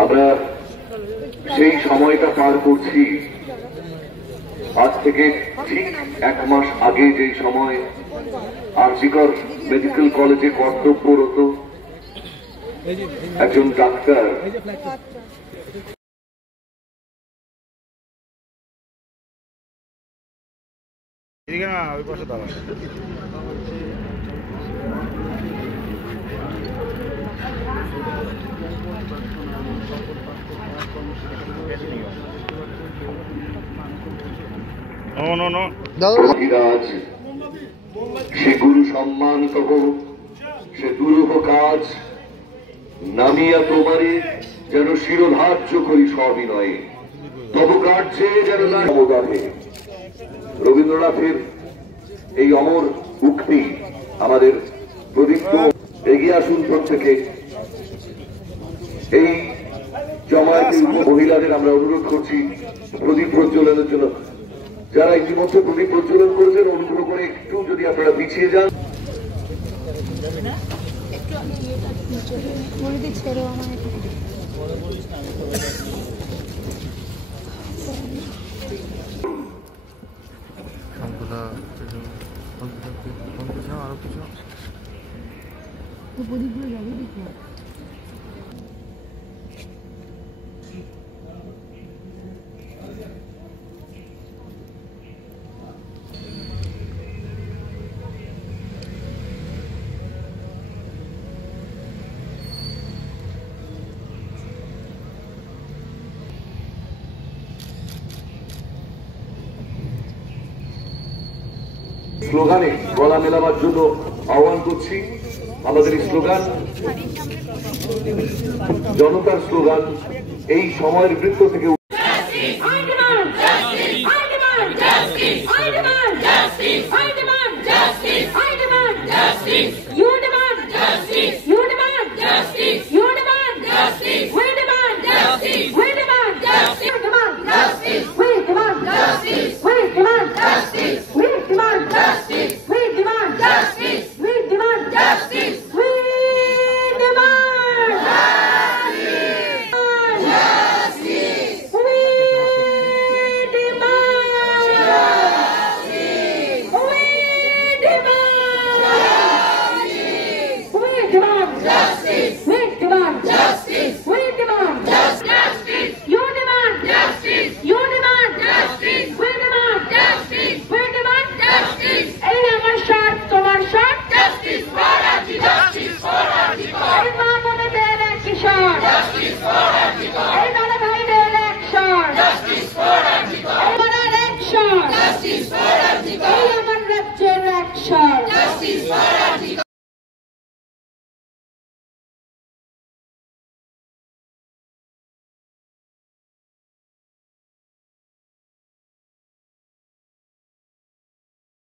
আমরা সেই সময়টা পার করছি। আজ থেকে ঠিক 1 মাস আগে যে সময় আরজিকর মেডিকেল কলেজে কর্তব্যরত একজন ডাক্তার সে গুরু সম্মান তহ সে দুরূহ কাজ নামিয়া তোমারে যেন শিরোধার্য করি সবিনয়ে তব কার্যে যেন অবদানে। রবীন্দ্রনাথের এই অমর উক্তি আমাদের প্রদীপ্ত এগিয়ে আসুন থেকে এই জমায়েতের মহিলাদের আমরা অনুরোধ করছি প্রদীপ প্রজ্বলনের জন্য। যারা ইতিমধ্যে প্রদীপ প্রজ্বলন করেছেন অনুগ্রহ করে একটু যদি আপনারা পিছিয়ে যান। স্লোগানে গলা মেলাবার জন্য আহ্বান করছি। আমাদের স্লোগান জনতার স্লোগান এই সময়ের বৃত্ত থেকে Justice for Antigone!